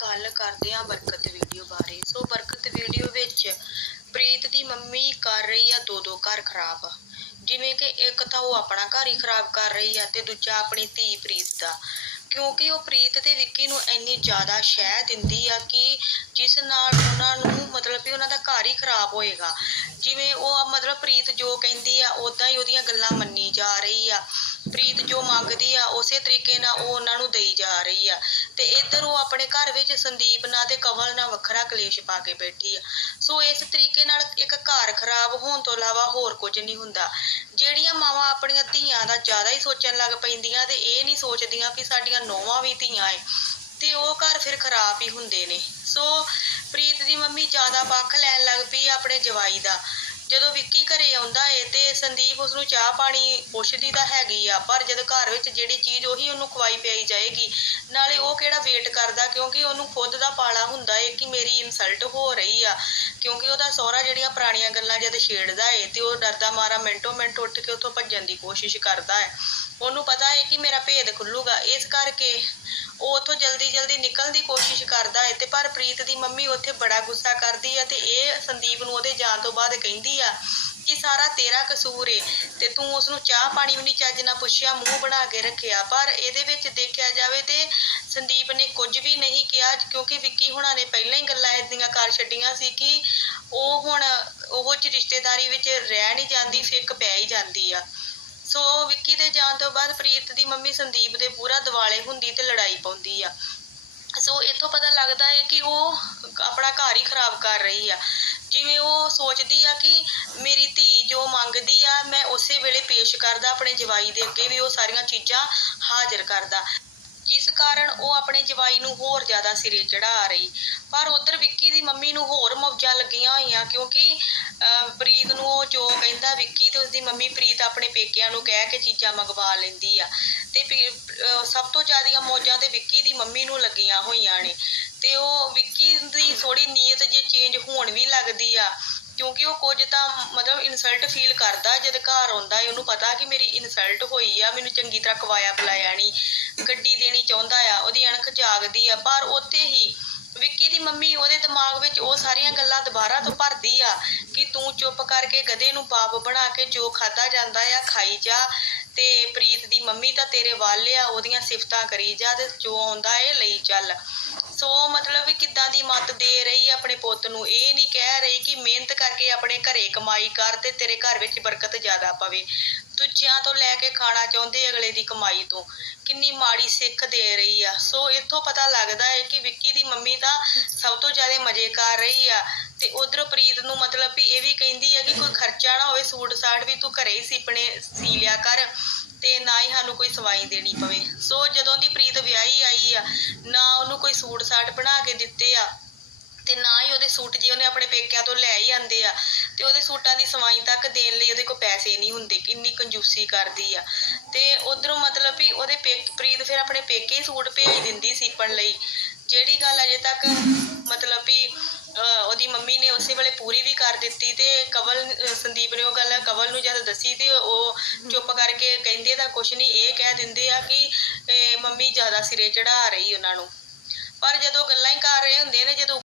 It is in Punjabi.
ਗੱਲ ਕਰਦੇ ਹਾਂ ਬਰਕਤ ਵੀਡੀਓ ਬਾਰੇ। ਸੋ ਬਰਕਤ ਵੀਡੀਓ ਵਿੱਚ ਪ੍ਰੀਤ ਦੀ ਮੰਮੀ ਕਰ ਰਹੀ ਆ ਦੋ ਦੋ ਘਰ ਖਰਾਬ। ਜਿਵੇਂ ਕਿ ਇੱਕ ਤਾਂ ਉਹ ਆਪਣਾ ਘਰ ਹੀ ਖਰਾਬ ਕਰ ਰਹੀ ਆ ਤੇ ਦੂਜਾ ਆਪਣੀ ਧੀ ਪ੍ਰੀਤ ਦਾ। ਕਿਉਂਕਿ ਉਹ ਪ੍ਰੀਤ ਤੇ ਵਿੱਕੀ ਨੂੰ ਇੰਨੀ ਜ਼ਿਆਦਾ ਸ਼ਹਿ ਦਿੰਦੀ ਆ ਕਿ ਜਿਸ ਨਾਲ ਉਹਨਾਂ ਨੂੰ ਮਤਲਬ ਕਿ ਉਹਨਾਂ ਦਾ ਘਰ ਹੀ ਖਰਾਬ ਹੋਏਗਾ। ਜਿਵੇਂ ਉਹ ਮਤਲਬ ਪ੍ਰੀਤ ਜੋ ਕਹਿੰਦੀ ਆ ਉਦਾਂ ਹੀ ਉਹਦੀਆਂ ਗੱਲਾਂ ਮੰਨੀ ਜਾ ਰਹੀ ਆ। ਪ੍ਰੀਤ ਜੋ ਮੰਗਦੀ ਆ, ਉਸੇ ਤਰੀਕੇ ਨਾਲ ਉਹ ਉਹਨਾਂ ਨੂੰ ਦੇਈ ਜਾ ਰਹੀ ਆ। ਤੇ ਇੱਧਰ ਉਹ ਆਪਣੇ ਘਰ ਵਿੱਚ ਸੰਦੀਪ ਨਾਲ ਤੇ ਕਵਲ ਨਾਲ ਵੱਖਰਾ ਕਲੇਸ਼ ਪਾ ਕੇ ਬੈਠੀ ਆ। ਸੋ ਇਸ ਤਰੀਕੇ ਨਾਲ ਇੱਕ ਘਰ ਖਰਾਬ ਹੋਣ ਤੋਂ ਇਲਾਵਾ ਹੋਰ ਕੁਝ ਨਹੀਂ ਹੁੰਦਾ। ਜਿਹੜੀਆਂ ਮਾਵਾਂ ਆਪਣੀਆਂ ਧੀਆਂ ਦਾ ਜ਼ਿਆਦਾ ਹੀ ਸੋਚਣ ਲੱਗ ਪੈਂਦੀਆਂ ਤੇ ਇਹ ਨਹੀਂ ਸੋਚਦੀਆਂ ਕਿ ਸਾਡੀਆਂ ਨੌਵਾਂ ਵੀ ਧੀਆਂ ਏ, ਤੇ ਉਹ ਘਰ ਫਿਰ ਖਰਾਬ ਹੀ ਹੁੰਦੇ ਨੇ। ਸੋ ਪ੍ਰੀਤ ਦੀ ਮੰਮੀ ਜ਼ਿਆਦਾ ਪੱਖ ਲੈਣ ਲੱਗ ਪਈ ਆ ਆਪਣੇ ਜਵਾਈ ਦਾ। ਜਦੋਂ ਵਿੱਕੀ ਘਰੇ ਆਉਂਦਾ ਏ ਤੇ ਸੰਦੀਪ ਉਸ ਨੂੰ ਚਾਹ ਪਾਣੀ ਪੁੱਛਦੀ ਤਾਂ ਹੈਗੀ ਆ, ਪਰ ਜਦ ਘਰ ਵਿੱਚ ਜਿਹੜੀ ਚੀਜ਼ ਉਹੀ ਉਹਨੂੰ ਖਵਾਈ ਪਿਆਈ ਜਾਏਗੀ, ਨਾਲੇ ਉਹ ਕਿਹੜਾ ਵੇਟ ਕਰਦਾ ਕਿਉਂਕਿ ਉਹਨੂੰ ਖੁਦ ਦਾ ਪਾਲਾ ਹੁੰਦਾ ਏ ਕਿ ਮੇਰੀ ਇਨਸਲਟ ਹੋ ਰਹੀ ਆ, ਕਿਉਂਕਿ ਉਹਦਾ ਸਹੁਰਾ ਜਿਹੜੀਆਂ ਪੁਰਾਣੀਆਂ ਗੱਲਾਂ ਜਦ ਛੇੜਦਾ ਏ ਤੇ ਉਹ ਡਰਦਾ ਮਾਰਾ ਮਿੰਟੋ ਮਿੰਟ ਉੱਠ ਕੇ ਉੱਥੋਂ ਭੱਜਣ ਦੀ ਕੋਸ਼ਿਸ਼ ਕਰਦਾ ਹੈ ਉਹਨੂੰ ਪਤਾ ਹੈ ਕਿ ਮੇਰਾ ਭੇਦ ਖੁੱਲੂਗਾ, ਇਸ ਕਰਕੇ ਉਹ ਉੱਥੋਂ ਜਲਦੀ ਜਲਦੀ ਨਿਕਲਣ ਦੀ ਕੋਸ਼ਿਸ਼ ਕਰਦਾ ਹੈ ਤੇ ਪਰ ਪ੍ਰੀਤ ਦੀ ਮੰਮੀ ਉੱਥੇ ਬੜਾ ਗੁੱਸਾ ਕਰਦੀ ਹੈ ਤੇ ਇਹ ਸੰਦੀਪ ਨੂੰ ਉਹਦੇ ਜਾਣ ਤੋਂ ਬਾਅਦ ਕਹਿੰਦੀ ਆ ਕਿ ਸਾਰਾ ਤੇਰਾ ਕਸੂਰ ਏ ਤੇ ਤੂੰ ਉਸ ਨੂੰ ਚਾਹ ਪਾਣੀ ਵੀ ਨਹੀਂ ਚੱਜ ਨਾਲ ਪੁੱਛਿਆ, ਮੂੰਹ ਬਣਾ ਕੇ ਰੱਖਿਆ। ਪਰ ਇਹਦੇ ਵਿੱਚ ਦੇਖਿਆ ਜਾਵੇ ਤੇ ਸੰਦੀਪ ਨੇ ਕੁਝ ਵੀ ਨਹੀਂ ਕਿਹਾ ਕਿਉਂਕਿ ਵਿੱਕੀ ਹੁਣਾਂ ਨੇ ਪਹਿਲਾਂ ਹੀ ਗੱਲਾਂ ਇਦਾਂ ਕਰ ਛੱਡੀਆਂ ਸੀ ਕਿ ਉਹ ਹੁਣ ਉਹ ਚ ਰਿਸ਼ਤੇਦਾਰੀ ਵਿੱਚ ਰਹਿ ਨਹੀਂ ਜਾਂਦੀ ਫਿੱਕ ਪੈ ਹੀ ਜਾਂਦੀ ਆ। ਸੋ ਵਿੱਕੀ ਦੇ ਜਾਣ ਤੋਂ ਬਾਅਦ ਪ੍ਰੀਤ ਦੀ ਮੰਮੀ ਸੰਦੀਪ ਦੇ ਪੂਰਾ ਦਿਵਾਲੇ ਹੁੰਦੀ ਤੇ ਲੜਾਈ ਪਾਉਂਦੀ ਆ। ਸੋ ਇਥੋਂ ਪਤਾ ਲੱਗਦਾ ਹੈ ਕਿ ਉਹ ਆਪਣਾ ਘਰ ਹੀ ਖਰਾਬ ਕਰ ਰਹੀ ਆ। ਜਿਵੇਂ ਉਹ ਸੋਚਦੀ ਆ ਕਿ ਮੇਰੀ ਧੀ ਜੋ ਮੰਗਦੀ ਆ, ਮੈਂ ਉਸੇ ਵੇਲੇ ਪੇਸ਼ ਕਰਦਾ, ਆਪਣੇ ਜਵਾਈ ਦੇ ਅੱਗੇ ਵੀ ਉਹ ਸਾਰੀਆਂ ਚੀਜ਼ਾਂ ਹਾਜ਼ਰ ਕਰਦਾ। ਜਿਸ ਕਾਰਨ ਉਹ ਆਪਣੇ ਜਵਾਈ ਨੂੰ ਹੋਰ ਜ਼ਿਆਦਾ ਸਿਰੇ ਚੜਾ ਰਹੀ। ਪਰ ਉਧਰ ਵਿੱਕੀ ਦੀ ਮੰਮੀ ਨੂੰ ਹੋਰ ਮੌਜਾਂ ਲੱਗੀਆਂ ਹੋਈਆਂ ਕਿਉਂਕਿ ਪ੍ਰੀਤ ਨੂੰ ਉਹ ਜੋ ਕਹਿੰਦਾ ਵਿੱਕੀ ਤੇ ਉਸਦੀ ਮੰਮੀ ਪ੍ਰੀਤ ਆਪਣੇ ਪੇਕਿਆਂ ਨੂੰ ਕਹਿ ਕੇ ਚੀਜ਼ਾਂ ਮੰਗਵਾ ਲੈਂਦੀ ਆ। ਤੇ ਸਭ ਤੋਂ ਜ਼ਿਆਦੀਆਂ ਮੌਜਾਂ ਤੇ ਵਿੱਕੀ ਦੀ ਮੰਮੀ ਨੂੰ ਲੱਗੀਆਂ ਹੋਈਆਂ ਨੇ। ਤੇ ਉਹ ਵਿੱਕੀ ਦੀ ਥੋੜੀ ਨੀਅਤ ਜੇ ਚੇਂਜ ਹੋਣ ਵੀ ਲੱਗਦੀ ਆ ਕਿਉਂਕਿ ਉਹ ਕੁਝ ਤਾਂ ਮਤਲਬ ਇਨਸਲਟ ਫੀਲ ਕਰਦਾ ਜਦ ਘਰ ਆਉਂਦਾ ਹੈ, ਉਹਨੂੰ ਪਤਾ ਕਿ ਮੇਰੀ ਇਨਸਲਟ ਹੋਈ ਆ, ਮੈਨੂੰ ਚੰਗੀ ਤਰ੍ਹਾਂ ਕਵਾਇਆ ਬੁਲਾਇਆ ਨਹੀਂ ਗੱਡੀ ਦੇਣੀ ਚਾਹੁੰਦਾ ਆ, ਉਹਦੀ ਅਣਖ ਜਾਗਦੀ ਆ, ਪਰ ਉੱਥੇ ਹੀ ਵਿੱਕੀ ਦੀ ਮੰਮੀ ਉਹਦੇ ਦਿਮਾਗ ਵਿੱਚ ਉਹ ਸਾਰੀਆਂ ਗੱਲਾਂ ਦੁਬਾਰਾ ਤੋਂ ਭਰਦੀ ਆ ਕਿ ਤੂੰ ਚੁੱਪ ਕਰਕੇ ਗਧੇ ਨੂੰ ਬਾਪ ਬਣਾ ਕੇ ਜੋ ਖਾਦਾ ਜਾਂਦਾ ਆ, ਖਾਈ ਜਾ ਤੇ ਪ੍ਰੀਤ ਦੀ ਮੰਮੀ ਤਾਂ ਤੇਰੇ ਵੱਲ ਆ, ਉਹਦੀਆਂ ਸਿਫਤਾਂ ਕਰੀ ਜਾ ਤੇ ਜੋ ਆਉਂਦਾ ਏ ਲਈ ਚੱਲ। ਸੋ ਮਤਲਬ ਵੀ ਕਿੱਦਾਂ ਦੀ ਮੱਤ ਦੇ ਰਹੀ ਆ ਆਪਣੇ ਪੁੱਤ ਨੂੰ, ਇਹ ਨਹੀਂ ਕਹਿ ਰਹੀ ਕਿ ਮਿਹਨਤ ਕਰਕੇ ਆਪਣੇ ਘਰੇ ਕਮਾਈ ਕਰ ਤੇ ਤੇਰੇ ਘਰ ਵਿੱਚ ਬਰਕਤ ਜ਼ਿਆਦਾ ਪਵੇ। ਦੂਜਿਆਂ ਤੋਂ ਲੈ ਕੇ ਖਾਣਾ ਚਾਹੁੰਦੇ ਅਗਲੇ ਦੀ ਕਮਾਈ ਤੋਂ। ਕਿੰਨੀ ਮਾੜੀ ਸਿੱਖ ਦੇ ਰਹੀ ਆ। ਸੋ ਇੱਥੋਂ ਪਤਾ ਲੱਗਦਾ ਹੈ ਕਿ ਵਿੱਕੀ ਦੀ ਮੰਮੀ ਤਾਂ ਸਭ ਤੋਂ ਜ਼ਿਆਦਾ ਮਜ਼ੇ ਕਰ ਰਹੀ ਆ। ਤੇ ਉਧਰੋਂ ਪ੍ਰੀਤ ਨੂੰ ਮਤਲਬ ਵੀ ਇਹ ਵੀ ਕਹਿੰਦੀ ਆ ਕਿ ਕੋਈ ਖਰਚਾ ਨਾ ਹੋਵੇ, ਸੂਟ ਸਾਟ ਵੀ ਤੂੰ ਘਰੇ ਹੀ ਸੀਪਣੇ, ਸੀ ਲਿਆ ਕਰ ਤੇ ਨਾ ਹੀ ਸਾਨੂੰ ਕੋਈ ਸਵਾਈ ਦੇਣੀ ਪਵੇ। ਸੋ ਜਦੋਂ ਦੀ ਪ੍ਰੀਤ ਵਿਆਹੀ ਆਈ ਆ, ਨਾ ਉਹਨੂੰ ਕੋਈ ਸੂਟ ਸਾਟ ਬਣਾ ਕੇ ਦਿੱਤੇ ਆ ਤੇ ਨਾ ਹੀ ਉਹਦੇ ਸੂਟ ਜੇ ਉਹਨੇ ਆਪਣੇ ਪੇਕਿਆਂ ਤੋਂ ਲੈ ਹੀ ਆਂਦੇ ਆ, ਤੇ ਉਹਦੇ ਸੂਟਾਂ ਦੀ ਸਵਾਈ ਤੱਕ ਦੇਣ ਲਈ ਉਹਦੇ ਕੋਲ ਪੈਸੇ ਨਹੀਂ ਹੁੰਦੇ, ਕਿੰਨੀ ਕੰਜੂਸੀ ਕਰਦੀ ਆ। ਤੇ ਉਧਰੋਂ ਮਤਲਬ ਵੀ ਉਹਦੇ ਪੇਕ, ਪ੍ਰੀਤ ਫਿਰ ਆਪਣੇ ਪੇਕੇ ਹੀ ਸੂਟ ਭੇਜ ਦਿੰਦੀ ਸੀਪਣ ਲਈ। ਜਿਹੜੀ ਗੱਲ ਅਜੇ ਤੱਕ ਮਤਲਬ ਵੀ ਉਹਦੀ ਮੰਮੀ ਨੇ ਉਸੇ ਵੇਲੇ ਪੂਰੀ ਵੀ ਕਰ ਦਿੱਤੀ ਤੇ ਕਵਲ ਸੰਦੀਪ ਨੇ ਉਹ ਗੱਲ ਕਵਲ ਨੂੰ ਜਦ ਦੱਸੀ ਤੇ ਉਹ ਚੁੱਪ ਕਰਕੇ ਕਹਿੰਦੇ ਤਾਂ ਕੁਛ ਨਹੀਂ, ਇਹ ਕਹਿ ਦਿੰਦੇ ਆ ਕਿ ਮੰਮੀ ਜ਼ਿਆਦਾ ਸਿਰੇ ਚੜਾ ਰਹੀ ਉਹਨਾਂ ਨੂੰ। ਪਰ ਜਦੋਂ ਗੱਲਾਂ ਹੀ ਕਰ ਰਹੇ ਹੁੰਦੇ ਨੇ, ਜਦੋਂ